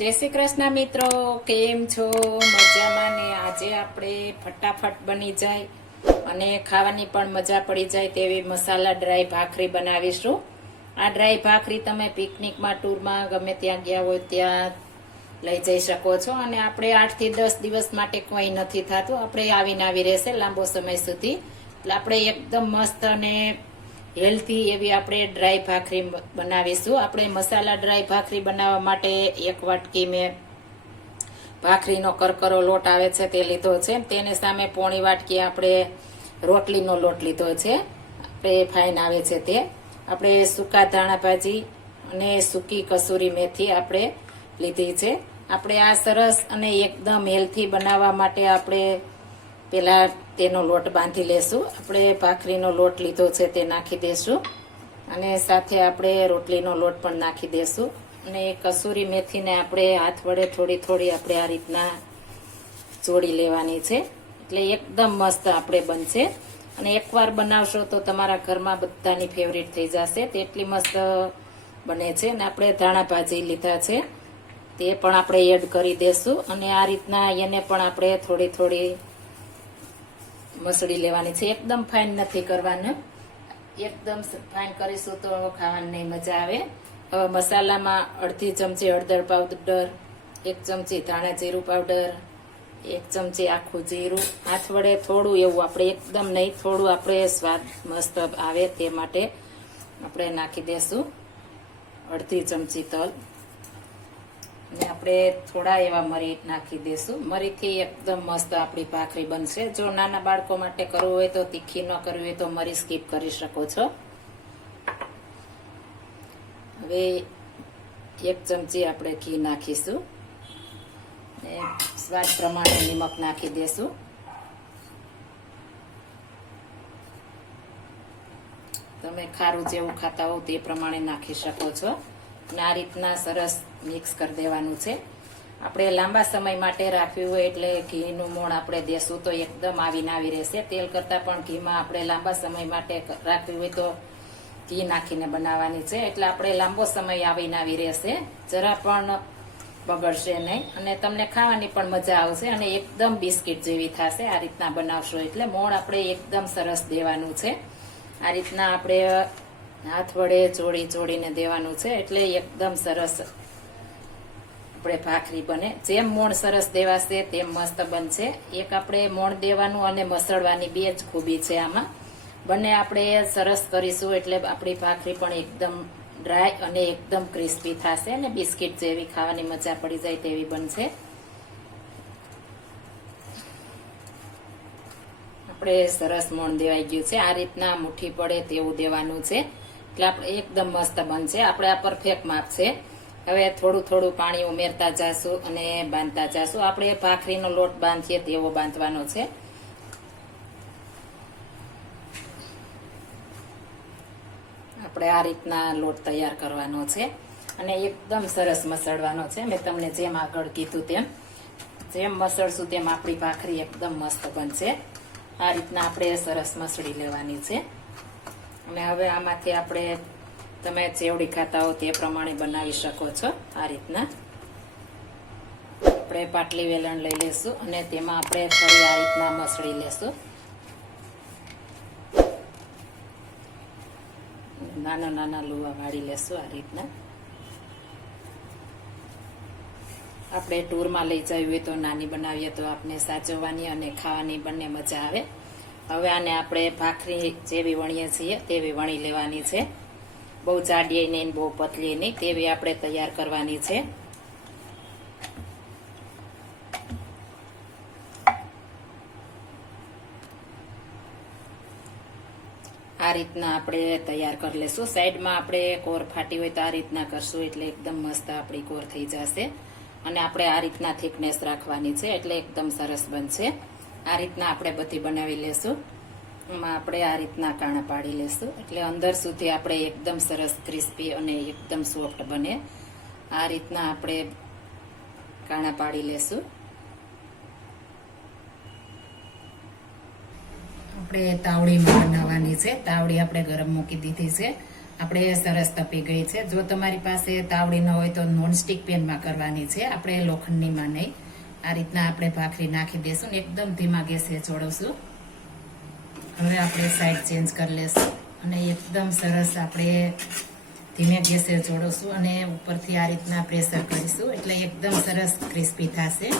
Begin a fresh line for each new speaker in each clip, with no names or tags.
જય શ્રી કૃષ્ણ મિત્રો, કેમ છો? મજામાં ને આજે આપણે ફટાફટ બની જાય અને ખાવાની પણ મજા પડી જાય તેવી મસાલા ડ્રાય ભાખરી બનાવીશું. આ ડ્રાય ભાખરી તમે પિકનિકમાં, ટૂરમાં ગમે ત્યાં ગયા હોય ત્યાં લઈ જઈ શકો છો. અને આપણે આઠથી દસ દિવસ માટે કોઈ નથી થતું. આપણે આવીને આવી રહેશે લાંબો સમય સુધી. એટલે આપણે એકદમ મસ્ત અને હેલ્ધી એવી આપણે ડ્રાય ભાખરી બનાવીશું. આપણે મસાલા ડ્રાય ભાખરી બનાવવા માટે એક વાટકી મેં ભાખરીનો કરકરો લોટ આવે છે તે લીધો છે. તેને સામે પોણી વાટકી આપણે રોટલીનો લોટ લીધો છે. આપણે ફાઇન આવે છે તે. આપણે સૂકા ધાણા ભાજી અને સૂકી કસૂરી મેથી આપણે લીધી છે. આપણે આ સરસ અને એકદમ હેલ્થી બનાવવા માટે આપણે પેલા તેનો લોટ બાંધી લેશું. આપણે ભાખરીનો લોટ લીધો છે તે નાખી દેશું. અને સાથે આપણે રોટલીનો લોટ પણ નાખી દેશું. અને કસૂરી મેથીને આપણે હાથ વડે થોડી થોડી આપણે આ રીતના જોડી લેવાની છે. એટલે એકદમ મસ્ત આપણે બનશે. અને એકવાર બનાવશો તો તમારા ઘરમાં બધાની ફેવરિટ થઈ જશે. તેટલી મસ્ત બને છે. અને આપણે ધાણા ભાજી લીધા છે. તે પણ આપણે એડ કરી દેશું. અને આ રીતના એને પણ આપણે થોડી થોડી મસળી લેવાની છે. એકદમ ફાઇન નથી કરવાનું. એકદમ ફાઇન કરીશું તો ખાવાની નહીં મજા આવે. હવે મસાલામાં અડધી ચમચી હળદર પાવડર એક ચમચી ધાણા જીરું પાવડર એક ચમચી આખું જીરું. હાથ વડે થોડું એવું આપણે એકદમ નહીં, થોડું આપણે સ્વાદ મસ્ત આવે તે માટે આપણે નાખી દેશું. અડધી ચમચી તલ. અને આપણે થોડા એવા મરી નાખી દઈશું. મરીથી એકદમ મસ્ત આપણી ભાખરી બનશે. જો નાના બાળકો માટે કરવું હોય તો તીખી ન કરવી હોય તો મરી સ્કીપ કરી શકો છો. હવે એક ચમચી આપણે ઘી નાખીશું. ને સ્વાદ પ્રમાણે નિમક નાખી દેશું તમે ખારું જેવું ખાતા હો તે પ્રમાણે નાખી શકો છો. અને આ રીતના સરસ મિક્સ કરી દેવાનું છે. આપણે લાંબા સમય માટે રાખ્યું હોય એટલે ઘીનું મોણ આપણે દેશું તો એકદમ આવીને આવી રહેશે. તેલ કરતાં પણ ઘીમાં આપણે લાંબા સમય માટે રાખ્યું હોય તો ઘી નાખીને બનાવવાની છે. એટલે આપણે લાંબો સમય આવીને આવી રહેશે. જરા પણ બગડશે નહીં. અને તમને ખાવાની પણ મજા આવશે અને એકદમ બિસ્કિટ જેવી થશે. આ રીતના બનાવશો એટલે મોણ આપણે એકદમ સરસ દેવાનું છે. આ રીતના આપણે હાથ વડે જોડી જોડીને દેવાનું છે, એટલે એકદમ સરસ. આપણે ભાખરી બને. જેમ મોણ સરસ દેવાશે તેમ મસ્ત બનશે. એક આપણે મોણ દેવાનું અને મસળવાની બે જ ખૂબી છે આમાં. બંને આપણે સરસ કરીશું એટલે આપણી ભાખરી પણ એકદમ ડ્રાય અને એકદમ ક્રિસ્પી થશે અને બિસ્કિટ જેવી ખાવાની મજા પડી જાય તેવી બનશે. આપણે સરસ મોણ દેવાઈ ગયું છે. આ રીતના મુઠ્ઠી પડે તેવું દેવાનું છે. એટલે આપણે એકદમ મસ્ત બનશે. આપણે આ પરફેક્ટ માપ છે. હવે થોડું થોડું પાણી ઉમેરતા જાશું અને બાંધતા જાશું. આપણે ભાખરીનો લોટ બાંધીએ તેવો બાંધવાનો છે. આપણે આ રીતના લોટ તૈયાર કરવાનો છે અને એકદમ સરસ મસળવાનો છે. મેં તમને જેમ આગળ કીધું તેમ, જેમ મસળશું તેમ આપણી ભાખરી એકદમ મસ્ત બનશે. આ રીતના આપણે સરસ મસળી લેવાની છે. અને હવે આમાંથી આપણે તમે ચેવડી ખાતા હો તે પ્રમાણે બનાવી શકો છો આ રીતના. આપણે પાટલી વેલણ લઈ લેશું અને તેમાં આપણે ફરી આ રીતના મસળી લેશું. નાના નાના લુવા વાળી લેશું આ રીતના. આપણે ટૂરમાં લઈ જવી હોય તો નાની બનાવીએ તો આપણે સાચવવાની અને ખાવાની બંને મજા આવે. હવે આને આપણે ભાખરી જેવી વણીએ છીએ, તેવી વણી લેવાની છે. બહુ જાડીએ નહીં બહુ પતલી નહીં, તેવી આપણે તૈયાર કરવાની છે. આ રીતના આપણે તૈયાર કરી લેશું. સાઈડમાં આપણે કોર ફાટી હોય તો આ રીતના કરશું, એટલે એકદમ મસ્ત આપણી કોર થઈ જશે. અને આપણે આ રીતના થિકનેસ રાખવાની છે, એટલે એકદમ સરસ બનશે. આ રીતના આપણે બધી બનાવી લેશું. એમાં આપણે આ રીતના કાણા પાડી લેશું. એટલે અંદર સુધી આપણે એકદમ સરસ ક્રિસ્પી અને એકદમ સોફ્ટ બને. આ રીતના આપણે કાણા પાડી લેશું. આપણે તાવડીમાં બનાવવાની છે. તાવડી આપણે ગરમ મૂકી દીધી છે. આપણે સરસ તપી ગઈ છે. જો તમારી પાસે તાવડી ન હોય તો નોનસ્ટિક પેનમાં કરવાની છે. આપણે લોખંડનીમાં નહીં. આ રીતના આપણે ભાખરી નાખી દઈશું ને એકદમ ધીમા ગેસે ચોળવશું. હવે આપણે સાઈડ ચેન્જ કરી લેશું અને એકદમ સરસ આપણે ધીમે ગેસે જોડોશું અને ઉપરથી આ રીતના પ્રેશર કરીશું એટલે એકદમ સરસ ક્રિસ્પી થશે.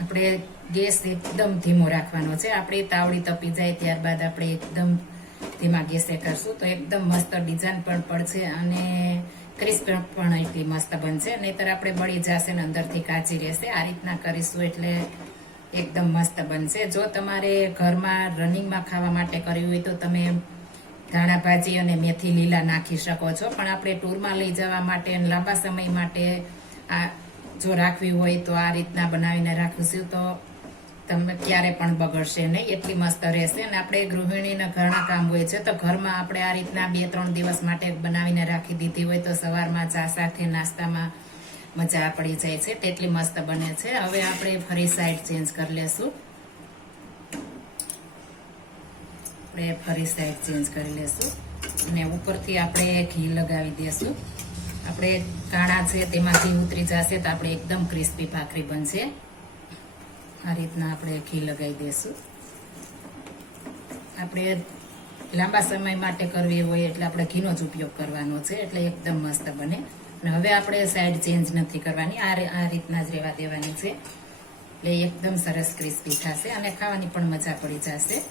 આપણે ગેસ એકદમ ધીમો રાખવાનો છે. આપણી તાવડી તપી જાય ત્યારબાદ આપણે એકદમ ધીમા ગેસે કરશું તો એકદમ મસ્ત ડિઝાઇન પણ પડશે અને ક્રિસ્પ પણ એટલી મસ્ત બનશે. નહીતર આપણે બળી જશે ને અંદરથી કાચી રહેશે. આ રીતના કરીશું એટલે એકદમ મસ્ત બનશે. જો તમારે ઘરમાં રનિંગમાં ખાવા માટે કર્યું હોય તો તમે ધાણા ભાજી અને મેથી લીલા નાખી શકો છો. પણ આપણે ટૂરમાં લઈ જવા માટે અને લાંબા સમય માટે આ જો રાખવી હોય તો આ રીતના બનાવીને રાખીશું તો તમે ક્યારે પણ બગડશે નહીં, એટલી મસ્ત રહેશે. અને આપણે ગૃહિણીના ઘણા કામ હોય છે, તો ઘરમાં આપણે આ રીતના બે, ત્રણ દિવસ માટે બનાવીને રાખી દીધી હોય તો સવારમાં ચા સાથે નાસ્તામાં મજા પડી જાય છે, તેટલી મસ્ત બને છે. હવે આપણે ફરી સાઈડ ચેન્જ કરી લેશું. આપણે ફરી સાઈડ ચેન્જ કરી લેશું. અને ઉપરથી આપણે ઘી લગાવી દેશું. આપણે કાણા છે, તેમાં ઘી ઉતરી જશે તો આપણે એકદમ ક્રિસ્પી ભાખરી બનશે. આ રીતના આપણે ઘી લગાવી દઈશું આપણે લાંબા સમય માટે કરવી હોય એટલે આપણે ઘીનો જ ઉપયોગ કરવાનો છે, એટલે એકદમ મસ્ત બને. અને હવે આપણે સાઈડ ચેન્જ નથી કરવાની, આ આ રીતના જ રહેવા દેવાની છે. એટલે એકદમ સરસ ક્રિસ્પી થશે અને ખાવાની પણ મજા પડી જશે.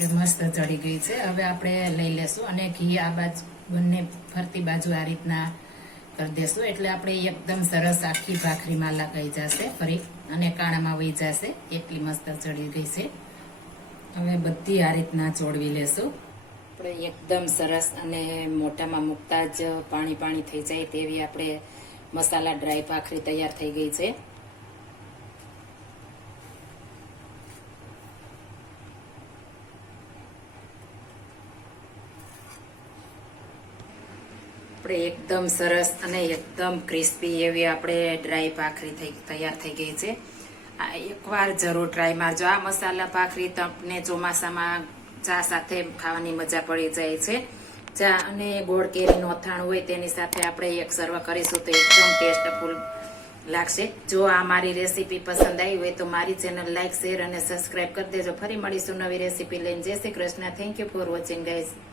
એટલે મસ્ત ચડી ગઈ છે. હવે આપણે લઈ લેશું અને ઘી આ બાજુ, બંને ફરતી બાજુ આ રીતના કરી દેશું. એટલે આપણે એકદમ સરસ આખી ભાખરીમાં લગાઈ જશે ફરી. અને કાણામાં વહી જશે. એટલી મસ્ત ચડી ગઈ છે હવે બધી આ રીતના ચોડવી લેશું. આપણે એકદમ સરસ અને મોટામાં મૂકતા જ પાણી પાણી થઈ જાય તેવી આપણે મસાલા ડ્રાય ભાખરી તૈયાર થઈ ગઈ છે. આપણે એકદમ સરસ અને એકદમ ક્રિસ્પી એવી આપણે ડ્રાય ભાખરી થઈ, તૈયાર થઈ ગઈ છે. આ એકવાર જરૂર ટ્રાય મારજો. આ મસાલા ભાખરી તમને ચોમાસામાં ચા સાથે ખાવાની મજા પડી જાય છે. ચા અને ગોળ કેરીનું અથાણું હોય તેની સાથે આપણે એક સર્વ કરીશું તો એકદમ ટેસ્ટફુલ લાગશે. જો આ મારી રેસીપી પસંદ આવી હોય તો મારી ચેનલ લાઇક શેર અને સબસ્ક્રાઇબ કરી દેજો. ફરી મળીશું નવી રેસીપી લઈને. જય Shri Krishna. Thank you for watching guys